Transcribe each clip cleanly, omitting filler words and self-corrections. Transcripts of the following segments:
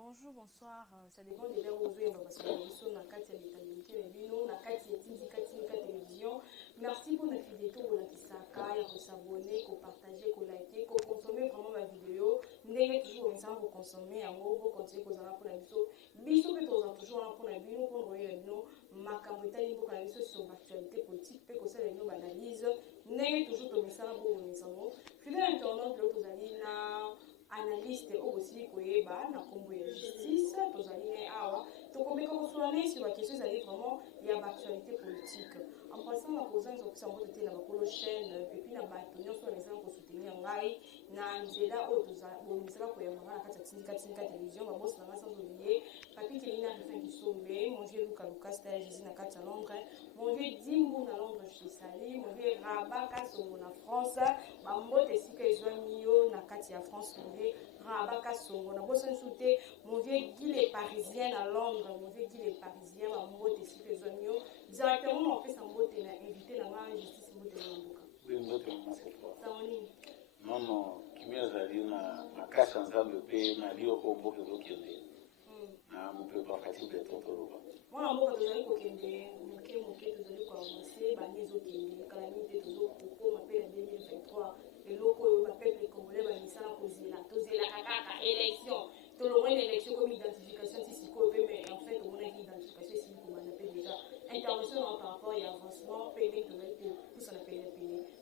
Bonjour, bonsoir, ça dépend des verres aux yeux, parce que nous sommes dans la télévision. Merci pour notre vidéo, pour la kisaka, pour s'abonner, pour partager, pour liker, pour consommer vraiment ma vidéo. Nous avons toujours un message pour consommer, en gros, pour continuer pour avoir pour la vidéo. Bisous, que toujours pour la vidéo, pour nous, ma caméra, pour la vidéo sur l'actualité politique, pour que nous analyse. Nous avons toujours un message pour nous. Fidèle internaute, vous allez là. Analyste aussi koyeba na kombo ya justice tozali awa tokomeka kosolana sur la question ezali vraiment ya actualité politique en passant na kozanga kopesa mbote te na bakolo chaîne et puis na bato nyonso bazanga kosoutenir ngai na nzela oyo tozabomisaka koyambanga na kati ya tindika télévision babosi na nga sans oublier papi kelina rifin kisombe mon vieux luka lucas ta jésus na kati ya londres mon vieux dimbu na londres chisali mon vieux rabat kasongo na france bambote esika ezwami yo na kati ya france Rabaka Songo, na bosse souté, mon vieux Guy les Parisiens à Londres, mon vieux Guy les Parisiens, ma mot de si les oignons, directement on fait sa mot de invité la main justice mot de l'amboka. Oui, nous autres on sait pas. Non, non, qui m'y a zali na cache ensemble pe na lio ombo ke lokende. Na mon peu pas facile d'être autour. Moi la mboka tozali ko kende, moke tozali ko avancer, ba nizo kende, calamité tozo ko m'appelle 2023. Et loko yo ba peuple congolais ba misala kozela kaka élection to lo une élection comme identification si siko pe mais en fait on a une identification si ko ba appelle déjà intervention par rapport et avancement pays de pour ça appelle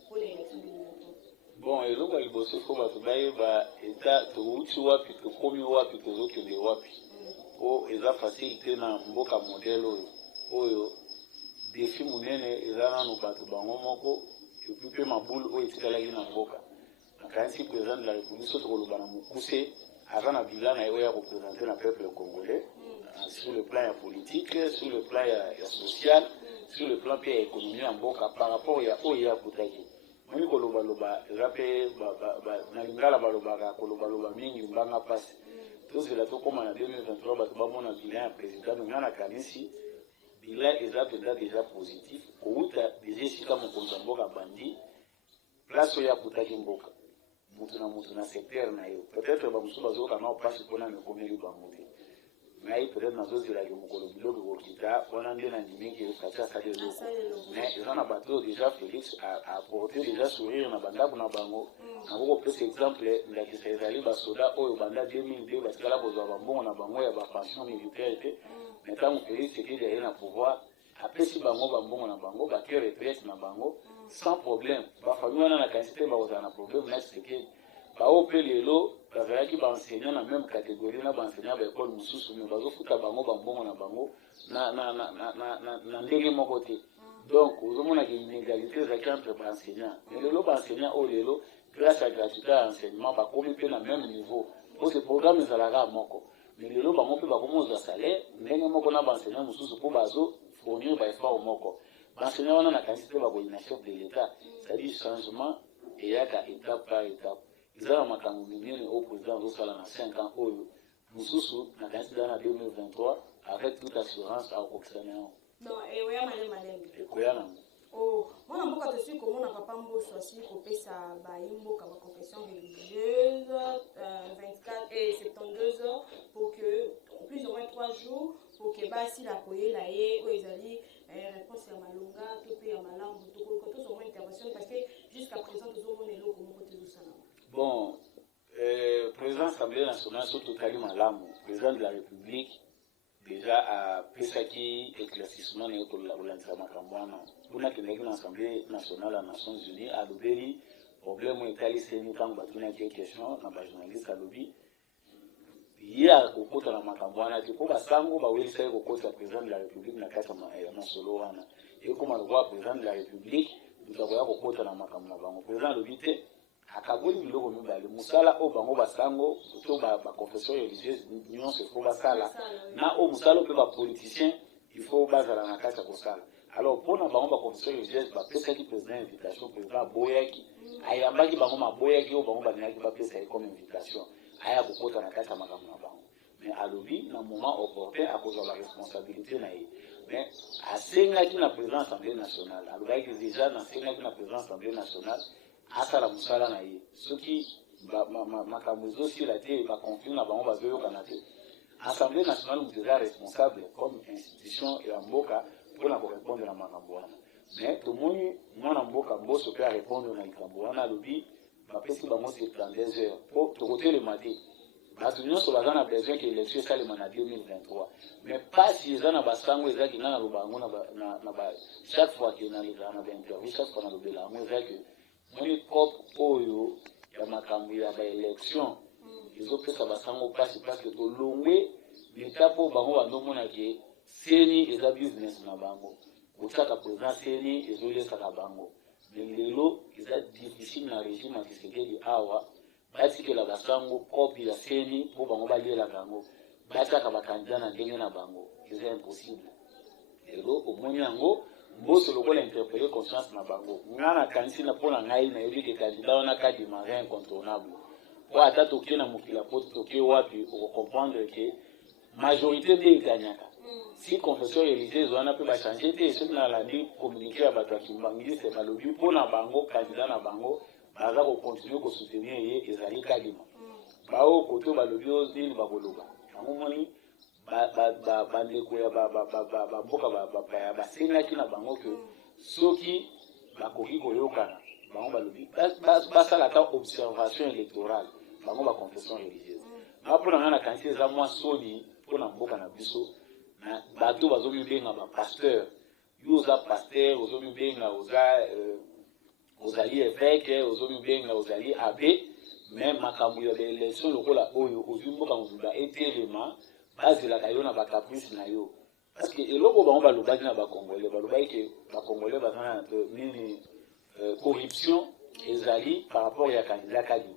pour l'élection de 2023. Bon et loko il bosse ko ba to baye ba eta to uchi wapi to komi wapi to zoke de wapi o eza facilité na mboka modelo oyo défi munene eza na bato bango moko et puis ma boule oyo etikalaki na mboka nakanisi président de la république soki koloba na mokuse aza na bilan na ye ya représenter na peuple congolais sur le plan ya politique, sur le plan ya social, sur le plan mpe ya économie ya mboka par rapport ya oyo ye akutaki moni kolobaloba eza mpe na lingala balobaka kolobaloba mingi mbanga mpasi tozela tokóma na 2023 bato bamona bilan ya président me nga nakanisi bilan eza mpenza déjà positif kouta déjà esika mokonzi ya mboka bandi place oyo akutaki mboka mutu na secteur na yo peut-être bamosusu bazoyoka nao mpasi mpona mekomeli bango te ngai peut-être nazozelaki mokolo biloko kokita wana nde nandimiki kati asali eloko mais eza na bato oyo déjà félix apporté déjà sourire na bandako na bango nakokopesa exemple ndakisa ezali basoda oyo banda 2002 batikala kozwa bambongo na bango ya bapension militaire te mais ntango félix sekedi aye na pouvoir apesi bango bambongo na bango batie retraite na bango sans problème bafamille wana nakanisi te bakozala na problème na sekedi bao mpe lelo bazalaki baenseignant na même catégorie na baenseignant baekole mosusu me bazofuta bango bambongo na bango na ndenge moko te donc ozomonaka inégalité ezalaki entre baenseignant mais lelo baenseignant oyo lelo grâce à gratuité ya enseignement bakomi mpe na même niveau po ce programme ezalaka moko mais lelo bango mpe bakomi ozwa salaire ndenge moko na baenseignant mosusu mpo bazofournir baeffort moko baenseignant wana nakanisi te bakoyi na chef de l'état c'est-à-dire changement eyaka étape par étape ezala makambo minene au président azosala na 5 ans oyo mosusu nakanisi eza na 2023 avec toute assurance akokisana yango non eoya malembe ekoya nango mwana mboka tosi komona papa mboso asili kopesa bayimboka baconfession religieuse 24 et 72 heures pour que plus ou moins 3 jours pour que basila koyela ye oyo ezali réponse ya malonga to mpe ya malamu tokoluka tozomona intervention parce que jusqu'à présent tozomona eloko moko tozosala. Bon, président de l'Assemblée nationale, surtout Kali Malamu, président de la République, déjà a pesaki éclaircissement de l'Ansamakamoana. Pour l'Assemblée nationale des Nations Unies, a l'obéi, problème est allé se faire quand on a des questions, dans la journaliste à l'obéi. Il y a au côté de la Makamboana, tu peux sango, bah oui, c'est au côté du président de la République, na kata na Soloana. Et comme on voit président de la République, nous avons au côté de la Makamboana. Président de l'obité, akaboli biloko mibale musala o bango basango to ba confession religieuse nyonso faut basala na o musala pe ba politicien il faut bazala na kati kosala alors pona bango ba confession religieuse ba pesa ki président invitation président boyaki ayambaki bango maboyaki o bango banaki ba pesa comme invitation aya kokota na kati makambo na bango mais alobi na moment opportun à cause de la responsabilité na ye mais asengaki na président assemblée nationale alobaki déjà na asengaki na président assemblée nationale asala musala na ye soki makambo ezosila te baconflit na bango bazoyokana te Assemblée nationale nous est responsable comme institution et en Mboka pour répondre à Makambouana. Mais tout le monde, moi en Mboka, Mboso peut répondre à Makambouana, lobby, ma petite maman c'est 32 heures. Pour te côté le matin. L'union sur la zone a besoin que l'élection soit le mandat 2023. Mais pas si les gens n'ont pas sangué, ils ont dit chaque fois qu'ils ont interview, chaque fois qu'ils ont dit mon propre oyo, il y a ma cambouille, il y a l'élection. Ils ont fait ça parce que au long l'état pour bango bandomona qui seni et la business na bango. Au chaque président seni et les ça la bango. Mais les lots, ils ont difficile dans le régime à ce qui est awa. Basi que la basango copie la seni pour bango balie la bango. Basi ka bakanja na ndenge na bango. C'est impossible. Et donc au moins yango mboso lokola interpréter conscience na bango. Ngana kanisi na pona ngai na yebi ke candidat on a cas de marin incontournable. Pour ata toke na mukila poto toke wapi pour comprendre que majorité des gagnaka. Si confession religieuse on a peut ba changer té ce na la dit communiquer à bato kimbangi c'est pas le but pour na bango candidat na bango baza ko continuer ko soutenir ye ezali kalima. Bao koto ba lobi ozili ba boloba. Amoni ba ndeko ya ba mboka ba senga ki na bango que soki ba koki koyokana bango ba lobi ba sala ta observation électorale bango ba confession religieuse. Après on a kanisi za mwa soni pour na mboka na biso na bato bazomi benga ba pasteur. Yo za pasteur ozomi benga ozali évêque ozomi benga ozali abbé même makambo ya l'élection lokola oyo ozumboka mvuba etelema bazela kayo na ba caprice na yo parce que eloko bango balobaki na ba congolais balobaki ke ba congolais bazana nini corruption ezali par rapport ya candidat Kadi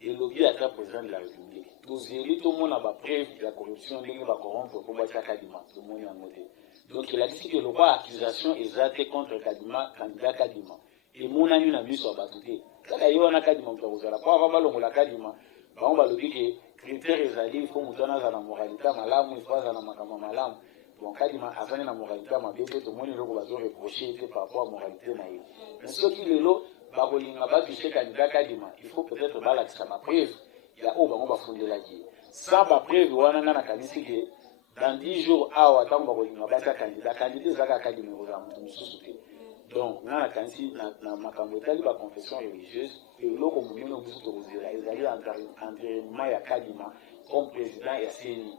et lobi ata président de la république tozeli to mona ba preuve de la corruption ndenge ba corrompre pour ba Kadima to moni en côté donc il a dit que le quoi accusation exacte contre Kadima candidat Kadima et mon ami na biso abatuté kaka yo na Kadima mtozala kwa baba longo la Kadima bango balobi ke critère ezali il faut mutana za na moralité malamu il faut za na makama malamu bon Kadima afanye na moralité mabete to moni loko bazo reprocher par rapport à moralité na ye mais ce qui lelo bakolinga babishe candidat Kadima il faut peut-être balakisa ma preuve ya o bango bafundela ki sans ba preuve wana na kanisi ke dans 10 jours awa tango bakolinga bata candidat zaka Kadima oza mutu mususu te. Donc, on a kansi na makambo tali ba confession religieuse et loko munene biso to kozela ezali entraînement ya Kadima comme président ya CENI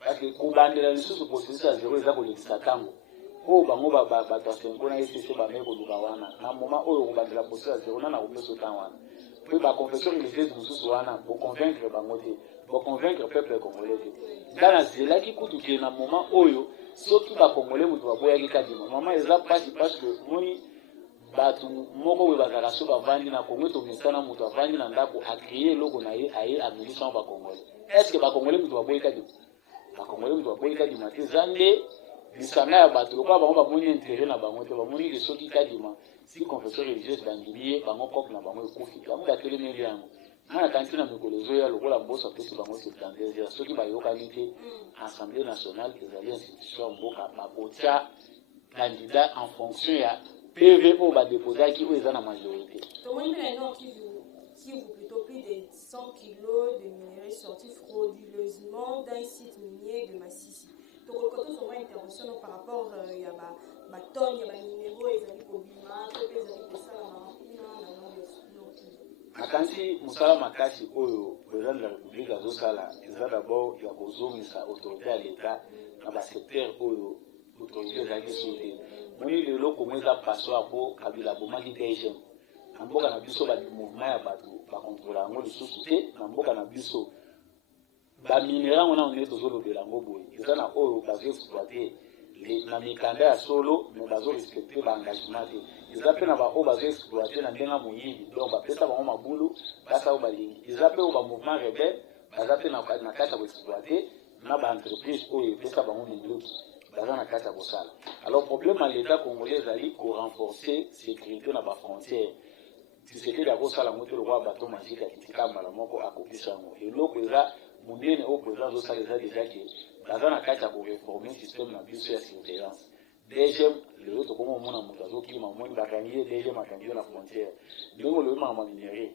parce que kubandela lisusu processus à zéro eza ko lekisa tango o bango ba tasengo na ECC ba meko luka wana na moment oyo kubandela processus à zéro na kopeso tan wana puis ba confession religieuse mususu wana pour convaincre bango te pour convaincre peuple congolais te dans zela ki kutu ke na moment oyo surtout ba congolais mutu baboya ki Kadima mama eza parce que moni batu moko we bazala so bavandi na Congo to misana mutu avandi na ndako a créer logo na ye aye amilisa ba congolais est-ce que ba congolais mutu baboya Kadima ba congolais mutu baboya Kadima te zande bisanga ya batu lokwa bango ba moni intérêt na bango te ba moni ke soki Kadima si confession religieuse bangibier bango propre na bango ekufi bango da tele meli yango na kanti na mikolezo ya lokola mbosa pesi bango se tandezia soki bayokani te Assemblée nationale ezali institution mboka bakotia candidat en fonction ya PVO ba déposer qui est dans la majorité. Comment il y a un qui vous plutôt plus de 100 kilos de minerais sortis frauduleusement d'un site minier de Massissi. Donc quand on a une intervention par rapport il y a ba tonnes, il y a ba minéraux ezali ko bima, pe ezali ko sala na akansi musala makasi oyo président de la République azosala eza d'abord ya kozongisa autorité ya l'État na ba secteur oyo autorité ezali sote moni lelo komo eza passoire po Kabila bomaki DGM na mboka na biso ba mouvement ya bato bakontrôle yango lisusu te na mboka na biso baminera ngona on tozolobela yango boye eza na oyo bazoexploite na mikanda ya solo me bazorespecte baengagement te eza mpe na baoyo bazoexploite na ndenge moyibi donc bapesa bango mabulu basa oyo balingi eza mpe oyo bamouvement rebelle baza mpe na kati ya koexploite na baentreprise oyo epesa bango minduki baza na kati ya kosala alors problème ya l'état congolais ezali korenforcer sécurité na bafrontière tisekedi akosala ngo te lokwa bato magique akitika mbala moko akopesa yango eloko eza monene oyo président azosala eza deja ke baza na kati ya koreforme système na biso ya surveillance DGM lelo tokoma omona moto azokima omoni bakangi ye DGM akangi yo na frontière ndenge olobi makambo ya minere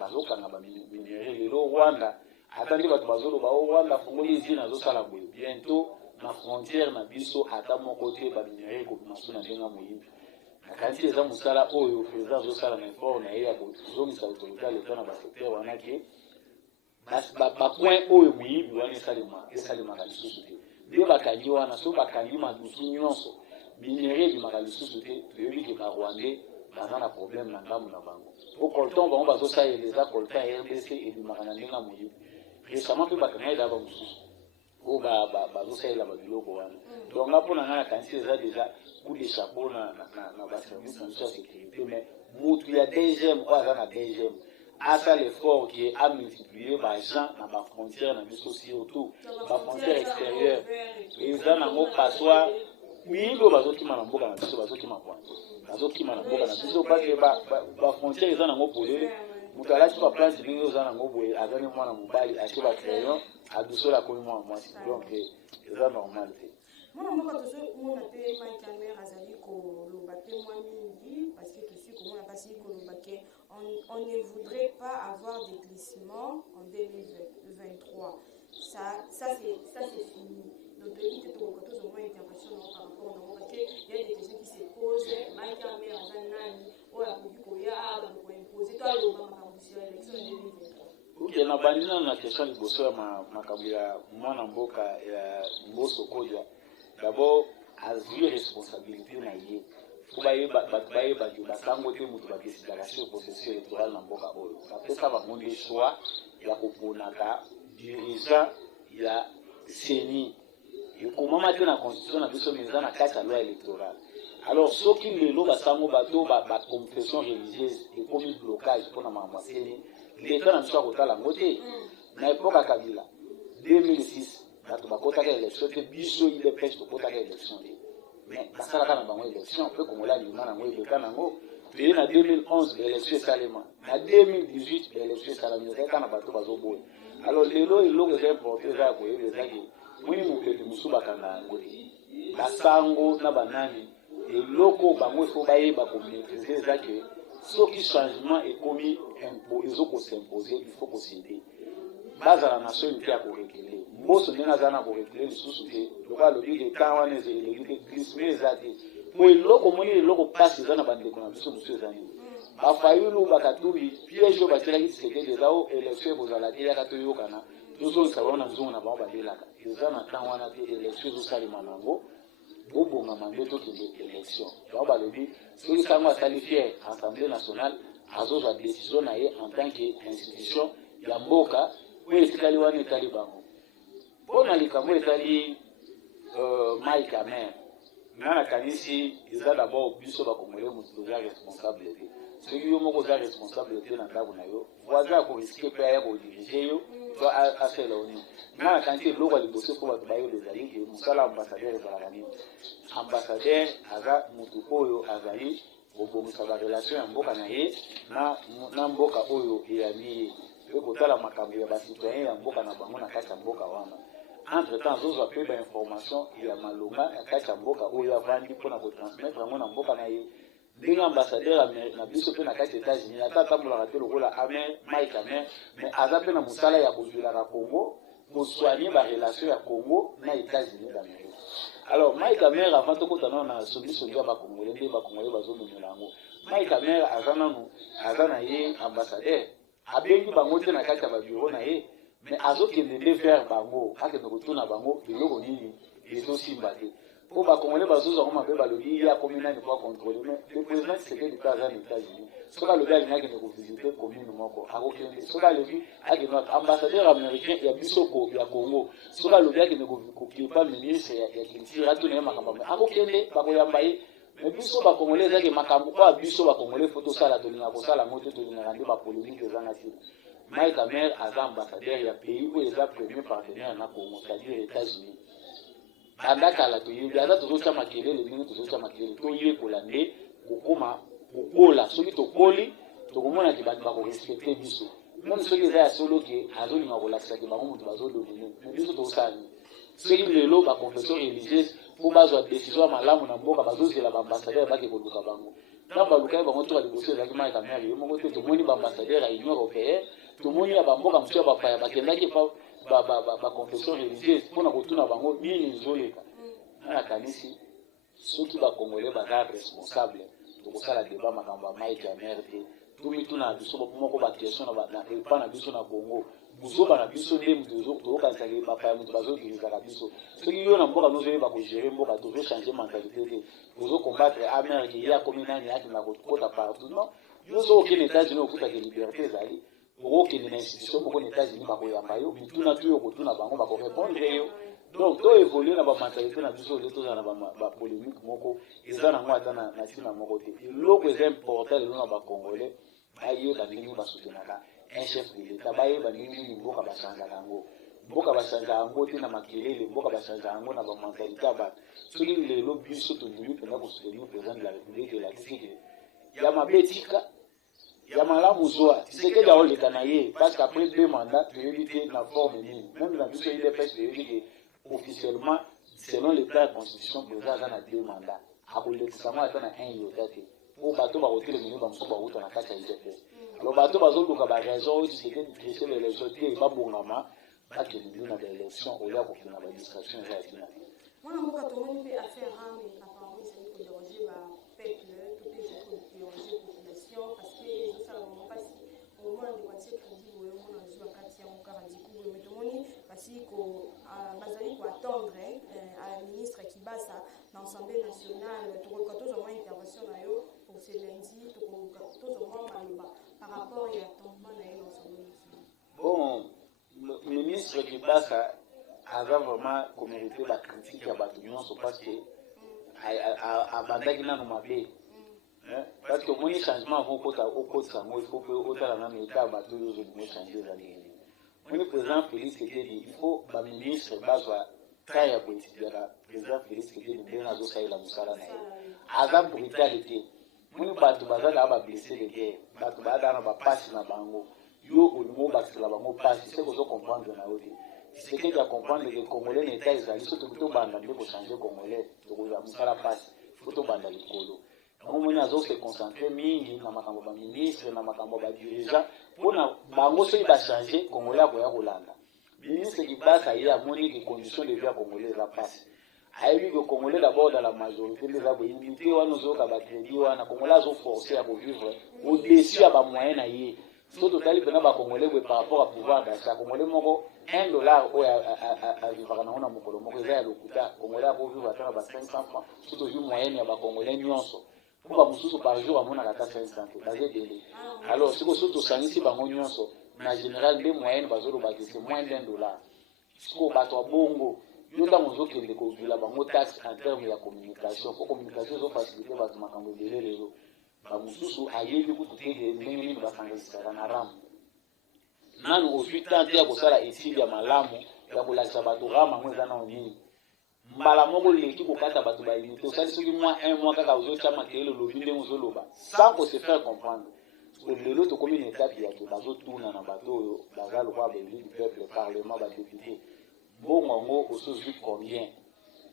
bazokanga baminere lelo Rwanda Attendez votre bazolo ba Rwanda fongoli izina zo sala boye bientôt na frontière na biso ata mon côté ba minéraux ko masuna ndenga moyibi kanti eza musala oyo président zo sala na effort na ya ko zomisa autorité le plan na ba secteur wana ke ba point oyo moyibi wana esalema ka lisusu te nde bakangi wana so bakangi madusu nyonso minéraux bimaka lisusu te toyebi ke barwandais baza na problème na ngambo na bango po colton bango bazosaleleza colton ya rdc ebimaka na ndenga moyibi récemment mpe bakanga eza bamosusu oyo bazosalela babiloko wana donc nga mpona ngai nakanisi eza déjà coup de chapeau na baservice na biso ya sécurité mais motu ya dgm oyo aza na dgm asala effort qui a multiplié baagent na bafrontière na biso surtout bafrontière extérieure eza nango passoir miyibi oyo bazokima na mboka na biso bazokima kwanza bazokima na mboka na biso pake bafrontière eza nango polele moto alati baplace ndenge oza nango boye aza ne mwana mobali ake bacrayon adusola komi mwana mwasi donc eza normal te mwana mboka tozomona mpe Mike Hammer azali koloba mpe mwa mingi parce que tosi komona mpasi koloba ke on ne voudrait pas avoir des glissements en 2023 ça c'est fini donc toyebi te tokoka tozomona intervention nango par rapport nango parce que y a des questions qui se posent Mike Hammer aza nani oyo akoki koya bakoimpose to aloba makambo sur élection ya 2023 Ok, na bandina na question liboso ya makambo ya mwana mboka ya Mbosso Kodja. D'abord, azwi responsabilité na ye. Faut bayeba ke basango te mutu badesidaka sur processus électoral na mboka oyo. Bapesa bango nde choix ya koponaka dirigeant ya CENI. Ekomama te na constitution na biso mais eza na kati ya loi électorale. Alors, soki lelo basango bato baconfession religieuse ekomi blocage mpona makambo ya CENI, l'État n'a pas voté la moitié. Na époque à Kabila, 2006, bato bakotaka élection te biso il est presque bakotaka élection te. Mais basalaka na bango élection peu comme la lima nango ebeka nango. Puis na 2011 élection salema. Na 2018 élection salama ezaka na bato bazoboya. Alors lelo eloko est importé za ko yebeza ki mweni mokete musuba kanga ngo te. Basango na banani eloko bango fo baye ba communiquer za ke soki changement ekomi ezoko s'imposer il faut qu'on s'aider bazala na so mpe ya korekele Mbosso ndenge aza na korekele lisusu te lokola alobi ke temps wana eleki te glissme eza te po eloko moni eloko mpasi eza na bandeko na biso mosusu eza nini bafayulu bakatubi piège oyo batielaki Tshisekedi eza o élection ekozala te yaka toyokana tozolisa bango na nzongo na bango balelaka eza na temps wana te élection ezosalema nango bobongama nde tokende élection bango balobi soki sango asali fier assemblée nationale azozwa décision na ye en tant que institution ya mboka oyo etikali wana etali bango mpona likambo etali Mike Hammer nga nakanisi eza d'abord biso bakongole motu toza responsable te soki yo moko oza responsable te na ndako na yo voisin akoriske mpe aya kodirige yo to asala oni nga nakanisi eloko ya liboso mpo bato bayoba ezali ke mosala ambassadeur ezalaka nini ambassadeur aza motu oyo azali kobongisa barelation ya mboka na ye na mboka oyo eyambi ye mpe kotala makambo ya basitoyen ya mboka na bango na kati ya mboka wana entre temps azozwa mpe bainformation ya malonga ya kati ya mboka oyo avandi mpona kotransmettre yango na mboka na ye ndenge ambassadeur na biso mpe na kati ya États-Unis ata atambolaka te lokola Mike Hammer mais aza mpe na mosala ya kozwelaka Congo kosoigne barelation ya Congo na États-Unis d'Amérique. Alors Mike Hammer avant tokota nano na songisongi ya bakongole nde bakongole bazomemela yango Mike Hammer aza na ye ambassadeur abengi bango te na kati ya babiro na ye mais azokende nde vers bango akende kotuna bango eloko nini ezosimba te po bakongole bazozwa ngo mabe balobi ye akomi nani po akontrole mais le président Tshisekedi mpe aza na États-Unis soki alobi alingi akende kovisite commune moko akokende soki alobi akende ambassadeur américain ya biso ya Congo soki alobi akende kokilipa ministre ya culture atuna ye makambo akokende bakoyamba ye mais biso bakongole ezaki makambo oyo biso bakongole fo tosala tolinga kosala ngo te tolingaka nde bapolémique ezanga nsima Mike Hammer aza ambassadeur ya pays oyo eza premier partenaire na Congo c'est-à-dire États-Unis banda kala toyebi aza tozotya makelele ndenge tozotya makelele toyekola nde kokoma kokola soki tokoli tokomona ke bato bakorespecte biso moni soki eza ya solo ke azolinga kolakisaki bango moto bazodomine mais biso tokosala nini soki lelo baconfession religieuse mpo bazwa décision ya malamu na mboka bazozela baambassadeur bake koluka bango ntango balukaki bango toka liboso ezalaki Mike Hammer ye moko te tomoni baambassadeur ya Union européenne tomoni ya bamboka mosusu ya bapaya bakendaki ba confession religieuse mpona kotuna bango nini ezoleka na nakanisi soki bakongole baza responsable tokosala débat makambo ya mai ya mer te tomituna na biso moko baquestion epa na biso na congo buzoba na biso nde tozokanisaka bapaya moto bazokilisaka biso soki yo na mboka nozoyeba kogere mboka tozochange mentalité te tozokombattre amerike ye akomi nani akenda kokota partout non yozo okende états-unis okutaka liberté ezali okokende na institution moko na états-unis bakoyamba yo mituna tu yo kotuna bango bakorépondre yo donc toévolue na bamentalité na biso oyo tozala na bapolémique moko eza nango ata na ntina moko te eloko eza important lelo na bacongolais bayeba ndenge basoutenaka un chef de l'état bayeba ndenge nini mboka bachangeaka yango mboka bachange yango te na makelele mboka bachange yango na bamentalité ya bato soki lelo biso tondimi mpenza kosoutenir président de la république elakisi ke ya mabe tika ya malamu zwa tisekedi aoleka na ye parce qu'après 2 mandats toyebi te na forme nini même na biso idps toyebi ke officiellement selon le plan de constitution président aza na 2 mandats akolekisa ngo ata na 1 yota te po bato bakotelemini bamosusu bakuta na kati ya idps alors bato bazoluka baraison oyo tisekedi triche baélection te babongama bakende na baélection olia kokende na badistraction eza ya tina te mwana mboka tomoni mpe affaire rame apparemment ezali kodéranger bapeuple to mpe ezali kodéranger population parce que ezosala bango mpasi omona ndeko atie crédit boye omona azwi bakati yango kaka ndiku boye me tomoni bazali koattendre ministre kibasa na assemblée nationale tokoluka tozwa intervention na yo pour ce lundi tokoluka tozwa maloba par rapport ya attendement na ye na assemblée nationale. Bon, ministre kibasa aza vraiment komérité bacritique ya bato nyonso parce que abandaki nano mabe parce que omoni changement avant okotisa yango il faut mpe otala nano eta ya bato oyo ozolingo change ezali nini omoni président félix sekedi il faut baministre bazwa ta ya koétudiaka président félix sekedi ndenge azosalela mosala na ye aza brutale te omoni bato bazalaka bablesse de guerre bato bazalaka na bapasi na bango yo olingo obakisela bango pasi se kozokomprendre na yo te tisekedi acomprendre ke congolais na eta ezali so toki tobanda nde kochange congolais tokozwa mosala pasi fo tobanda likolo yango moni azose concentre mingi na makambo baministre na makambo badirigeant mpona bango soki bachange congolais akoya kolanda ministre kibasa ye amoni ke condition de vie ya congolais eza pasi ayebi ke congolais d'abord dans la majorité nde eza boyimbi te wana ozoyoka bacrédit wana congolais azoforce ya kovivre au-dessus ya bamoyen na ye so totali mpena bacongolais boye par rapport à pouvoir d'achat congolais moko $1 oyo avivaka nango na mokolo moko eza ya lokuta congolais akovivre ata na ba 500 francs so tozwi moyenne ya bacongolais nyonso mpo bamosusu par jour amonaka ata 500 te baza ebele alors siko so tosangisi bango nyonso na général nde moyenne bazolobaki se moins d'$1 siko bato ya bongo yo ntango ozokende kozwila bango taxe en terme ya communication po communication ezofacilite bato makambo ebele lelo bamosusu ayebi kutu te ndenge nini basangisaka na ramu nanu ozwi tan te ya kosala etili ya malamu ya kolakisa bato rama yango eza nao nini mbala moko leki kokata bato balimite osali soki mwa 1 mois kaka ozotya makelele olobi ndenge ozoloba sans ko se faire comprendre lelo tokomi na étape ya ke bazotuna na bato oyo baza lokwa baélu du peuple parlement badepute mbongo yango osozwi combien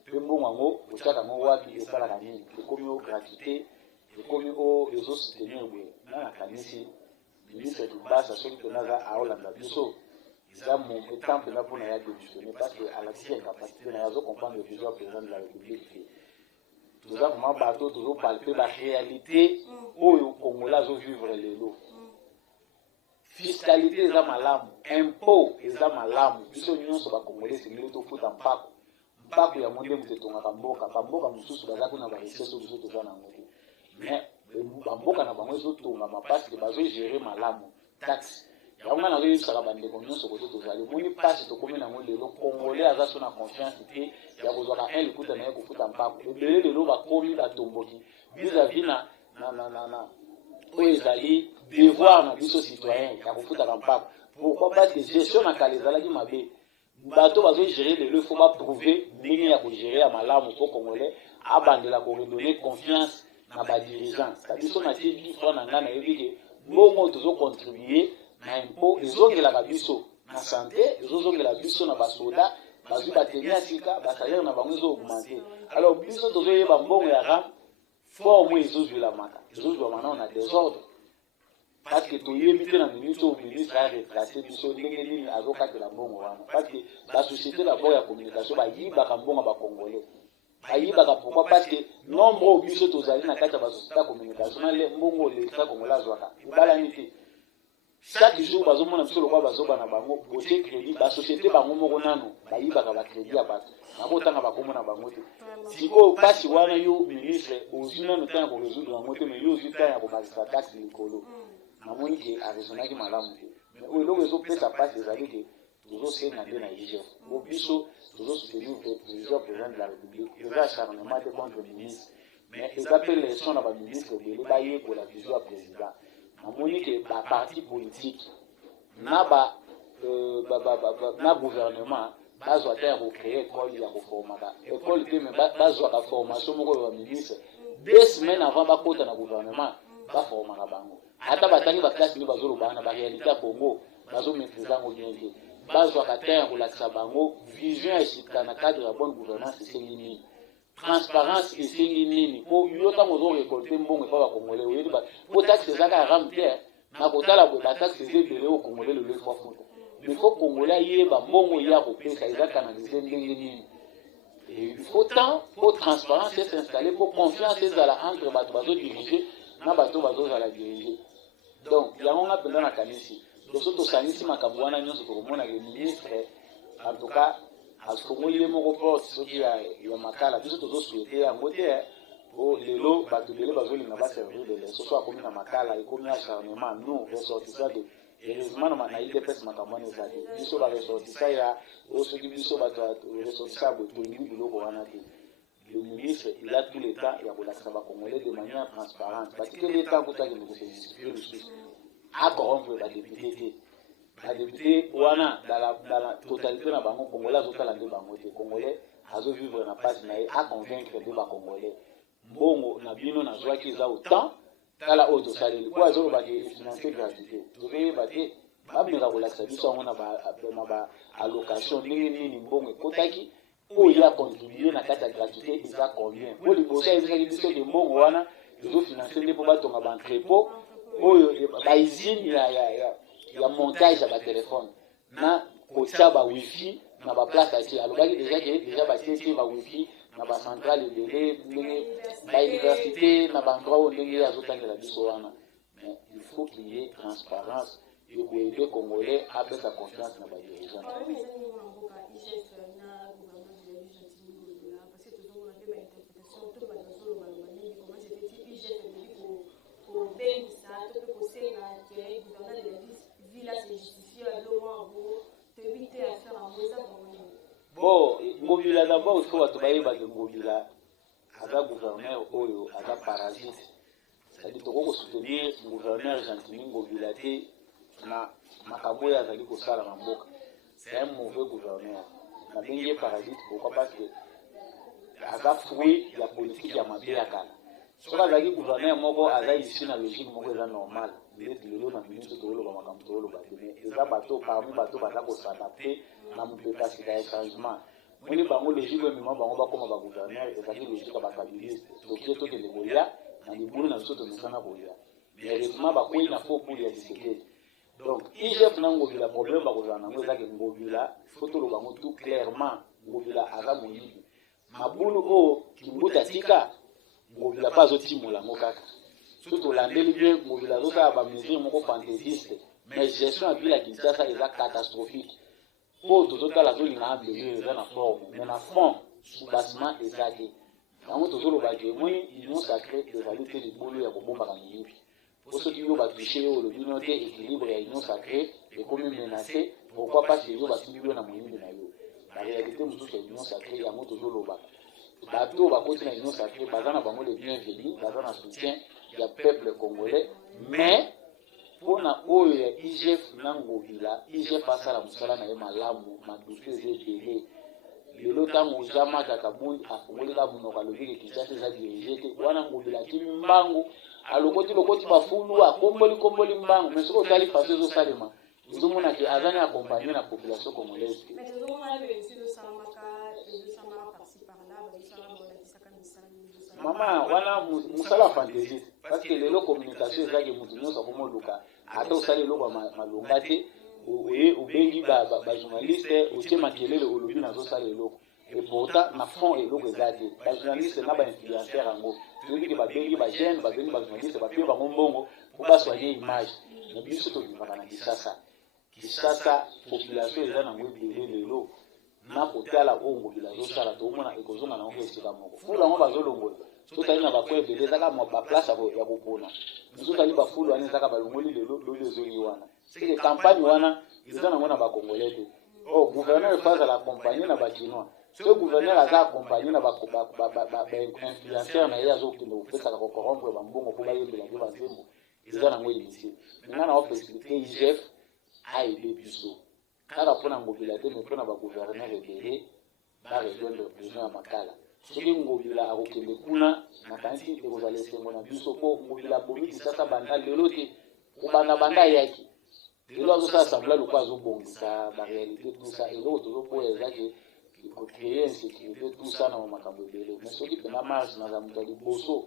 mpe mbongo yango otyaka yango wapi esalaka nini ekomi o gratuité ekomi o ezosoutenir boye na nakanisi ministre kibasa soki mpena aza aolanda biso eza etan mpena mpona ya démissionner parce que alakisi incapacité na ye azocomprendre besoin président de la république te toza koma bato tozopalpe baréalité oyo congolais azovivre lelo fiscalité eza malamu impôt eza malamu biso nyonso bacongolais esengeli tofuta mpako yango nde moto etongaka mboka bamboka mosusu baza kuna barecherche biso toza nango te mais bamboka na bango ezotongama parce que bazogere malamu taxe yango nga nazoyebisaka bandeko nyonso kote tozali omoni mpasi tokomi nango lelo congolais aza so na confiance te ya kozwaka 1 likuta na ye kofuta mpako ebele lelo bakomi batomboki vis-à-vis na oyo ezali devoir na biso citoyen ya kofutaka mpako pourquoi parce que gestion na kala ezalaki mabe bato bazogere lelo ifo baprouve ndenge ya kogere ya malamu po congolais abandela koredonne confiance na badirigeant biso natie biso na ngai nayebi ke bongo tozocontribue na impôt ezongelaka biso na santé ezozongela biso na basoda bazwi bateni ya sika basalaire na bango ezoaugmente alors biso tozoyeba mbongo ya ram forme ezozwilamaka ezozwama nao na désordre parce que toyebi te na minute au ministre a retracé biso ndenge nini azokatela mbongo wana parce que basociété d'abord ya communication bayibaka mbongo ya bacongolais bayibaka pourquoi parce que nombre oyo biso tozali na kati ya basociété ya communication na le mbongo leta congolais azwaka ebalani te chaque jour bazomona biso lokola bazoba na bango botie crédit basociété bango moko nano bayibaka bacrédit ya bato nakotanga bakomona bango te sikoyo mpasi wana yo ministre ozwi nano ntango ya koresoudre yango te mais yo ozwi ntango ya komakisa taxe likolo namoni ke aresonaki malamu te mais oyo eloko ezopesa mpasi ezali ke tozosenga nde na igf bo biso tozosoutenir président de la république eza acharnement te contre ministre mais eza mpe leson na baministre ebele bayekola vision ya président namoni ke baparti politique na gouvernement bazwa te ya kocrée école ya koformaka école te me bazwaka formation moko ya baministre 2 semaines avant bakota na gouvernement baformaka bango ata batangi baklase nde bazolobana na baréalité ya congo bazomaîtrise yango bien te bazwaka te ya kolakisa bango vision ya esika na cadre ya bonne gouvernance esengi nini transparence esengi nini po yo ntango ozorekolte mbongo epa bakongolais oyebi po taxe ezaka ya rame te na kotala boye bataxe eza ebele oyo congolais lelo efwa futa il faut congolais ayeba mbongo ya kopesa eza canalize ndenge nini il faut temps po transparence s'installer po confiance ezala entre bato bazodirige na bato bazozala dirige donc yango nga mpenza nakanisi biso tosangisi makambo wana nyonso tokomona ke ministre en tout cas afungoli ye moko porte soki ya makala biso tozosouete yango te po lelo bato ebele bazolinga baservir de leso so akomi na makala ekomi acharnement nous ressortissant de heureusement na idps makambo wana eza te biso baressortissant ya oyo soki biso bato ressortissant ya boye tolingi biloko wana te le ministre il a tout le temps ya kolakisa bacongolais de manière transparente batikeli etan kotakende kosejustifier lisusu acorrompre badepute te badepute wana dans la totalité na bango congolais azotala nde bango te congolais azovivre na pasi na ye aconvaincre nde bacongolais mbongo na bino nazwaki eza autant tala oyo tosaleli po azolobaka efinance gratuité tozoyeba te babengaka kolakisa biso yango na baallocation ndenge nini mbongo ekotaki oyo ya contribue na kati ya gratuité eza combien po liboso ayebisaki biso ke mbongo wana ezofinance nde mpo batonga baentrepot oyo bausine ya montage ya batelefone na kotia bawifi na baplace atie alobaki deja batie te bawifi na bacentrale ebele ndenge bauniversité na bandroit oyo ndenge azotangela biso wana mais il faut qu'il y ait transparence ekoyede congolais apesa confiance na badirigeant bon ngobila d'abord il faut bato bayeba ke ngobila aza gouverneur oyo aza parasite c'est-à-dire toko kosoutenir gouverneur gentimi ngobila te na makambo oyo azali kosala na mboka c'est un mauvais gouverneur nabengi ye parasite pourquoi parce que aza fruit ya politique ya mabe ya kala soki azalaki gouverneur moko aza ici na logique moko eza normal ndeti lelo na ministre tooloba makambo tooloba te mais eza bato parmi bato baza kosadapte na mopepa sika ya changement moni bango logique oyo mema bango bakoma bagouverneur ezalaki logique ya bakabiliste tokie tokende kolia na libulu na biso tomesana kolia mais heureusement bakwei na fo puli ya Tshisekedi donc igf na ngobila problème bakozala nango ezaki ngobila fo toloba ngo tout clairement ngobila aza moyibi mabulu oyo kimbuta tika ngobila mpe azotimola yango kaka so tolandeli bien ngobila azosala bamesure moko fantaisiste mais gestion ya ville ya Kinshasa eza catastrophique po tozotala zolinga améliorer eza na forme mais na fond soubassement eza te yango tozoloba ke moi union sacrée ezali te libulu ya kobombaka miyibi po soki yo batouche yo olobi no te équilibre ya union sacrée ekomi menacé pourquoi parce que yo basimbi yo na moyibi na yo baréalité mosusu ya union sacrée yango tozolobaka bato bakoti na union sacrée baza na bango le bienvenu baza na soutien ya peuple congolais mais mpona oyo ya igf na ngobila igf asala mosala na ye malamu madusu eza ebele lelo ntango ojamakaka boi afungolika monoko alobiki Kinshasa eza dirige te wana ngobila akimi mbangu lokoti bafulu akomboli mbangu mais soki otali faso ezosalema ezomona ke aza ne akompagne na population congolaise mama wana mosala fantaisiste parce que les communications ezaki mutu nyonso akomoluka ata osali eloko malonga te obengi bajournaliste otie makelele olobi nazosala eloko et pourtant na fond eloko eza te bajournaliste na bainfluenceur yango toyoki ke babengi bajeune babengi bajournaliste bapie bango mbongo po basoigne image na biso tobimaka na Kisasa population eza nango ebele lelo na kotala oyo ngobila azosala toomona ekozonga nango esika moko fulu yango bazolongola sotali na bakwe ebele ezaka baplace ya kopona sotali bafulu wana ezaka balongoli lelo ezoli wana seke campagne wana eza nango na bakongolais te gouverneur efazala accompagne na bakinois so gouverneur aza accompagne na bainfluenceur na ye azokende kopesaka kokorompre bambongo mpo bayembela mpe banzembo eza nango émission nga na opexplike igf aide biso kaka mpona ngobila te me mpona bagouverneur ebele barejoindre besoin ya makala soki ngobila akokende kuna nakanisi ekozala esengo na biso mpo ngobila abomi Kisasa banda lelo te kobanda ayaki lelo azosala sambla lokwa azobongisa baréalité tout ça eloko tozopoya ezaki créer insécurité tout ça na makambo ebele mais soki mpena marge naza moto ya liboso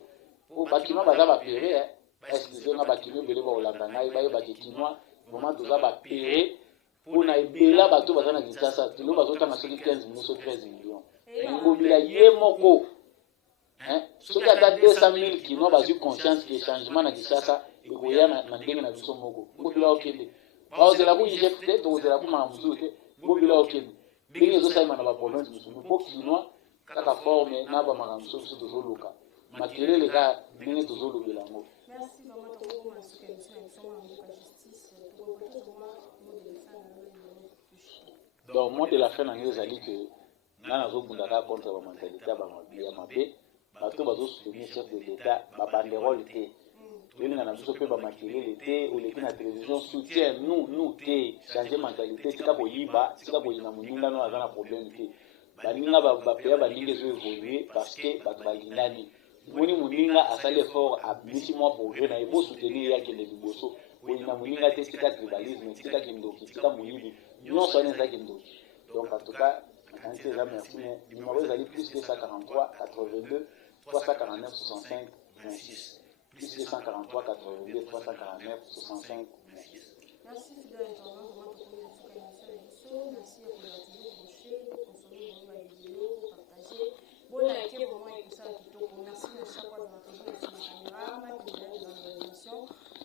po bakinois baza bapere eske nga bakinois ebele bakolanda ngai bayebaki kinois moment toza bapere mpona ebela bato baza na Kinshasa telo bazotanga soki 15 millions so 13 millions ngobila ye moko soki ata 200 000 kinois bazwi conscience ke changement na Kinshasa ekoya na ndenge na biso moko ngobila okende baozela ku igf te tokozela ku makambo te ngobila okende ndenge ezosalema na baprovince mosusu mpo kinois kaka forme na bamakambo biso biso tozoluka makelele kaka ndenge tozolobela yango. Merci maman Togo Masukenisi na misoma na mboka justice donc mot de la fin nango ezali ke nga nazobundaka contre bamentalité ya mabe bato bazosoutenir chef de l'état babanderole te toyelinga na biso mpe bamakelele te oleki na télévision soutien nous te changer mentalité tika koyiba tika koyina moninga no aza na problème te baninga bapeya baninga ezo évolue parce que bato balingani moni moninga asali effort abimisi mwa projet na ye bosoutenir ye akende liboso koyina moninga te tika tribalisme tika kindoki tika moyibi nyonso wana ezaki ndoki donc en tout cas nakanisi eza merci mais numéro ezali plus 243 82 349 65 26 plus 243 82 349 65 26. Merci fidèle intervenant vraiment pour la émission. Merci à vous d'avoir branché, de consommer ma vidéo, de partager. Bon, likez vraiment et tout ça qui top. Merci à chaque fois d'avoir toujours laissé ma caméra, ma vidéo dans l'émission.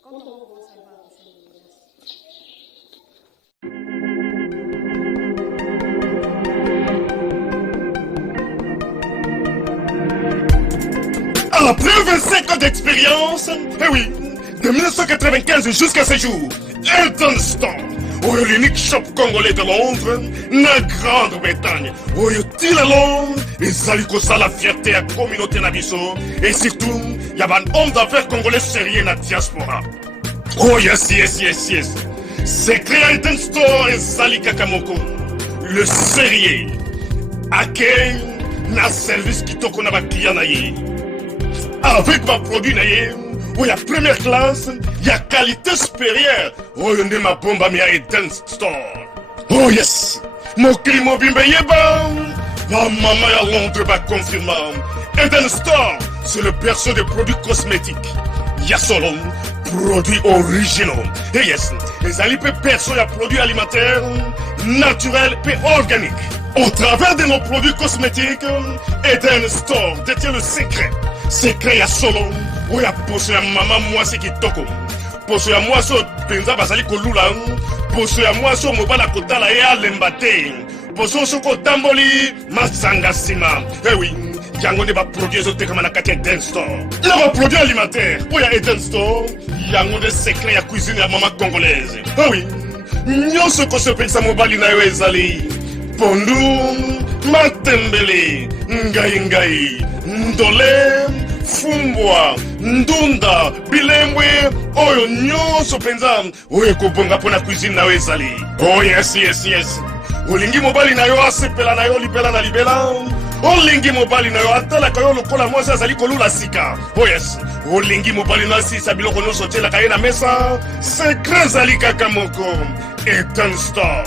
Quand on va commencer à voir la prochaine vidéo. Après 25 ans d'expérience, eh oui, de 1995 jusqu'à ce jour, Elton Store, l'unique shop congolais de Londres, la Grande-Bretagne, il est Londres, et ça la fierté à la communauté nabiso, et surtout, il y a un homme d'affaires congolais sérieux dans la diaspora. Oh yes. C'est créé Elton Store et Sali Kakamoko, le sérieux, à quel na service qui toko na ba client na ye. Avec ma produit naïe, où il y a première classe, il y a qualité supérieure. Oh, il y a ma bombe à Eden Store. Oh yes, mon climat bimbe yeba. Ma maman à Londres va confirmer. Eden Store, c'est le berceau des produits cosmétiques. Il y a solo produits originaux. Et yes, les alipes perso, il y a produits alimentaires, naturels et organiques. Au travers de nos produits cosmétiques, Eden Store détient le secret ya solo oya poso ya mama mwasi kitoko poso ya mwasi penza bazali kolula poso ya mwasi mobala kotala ye alemba te poso soko tamboli masanga sima oui yango nde baproduit ezotekama na kati ya Eden Store na baproduit alimentaire oya Eden Store yango nde secret ya cuisine ya mama congolaise oui nyonso kosepelisa mobali na yo ezali pondu matembele ngai ndole fumbwa ndunda bilembwe oyo nyonso penza oyo kobonga mpona cuisine na yo ezali oh yes olingi mobali na yo asepela na yo libela na libela olingi mobali na yo atalaka yo lokola mwasi azali kolula sika oh yes olingi mobali na asisa biloko nyonso otielaka ye na mesa sekre ezali kaka moko Eden Store.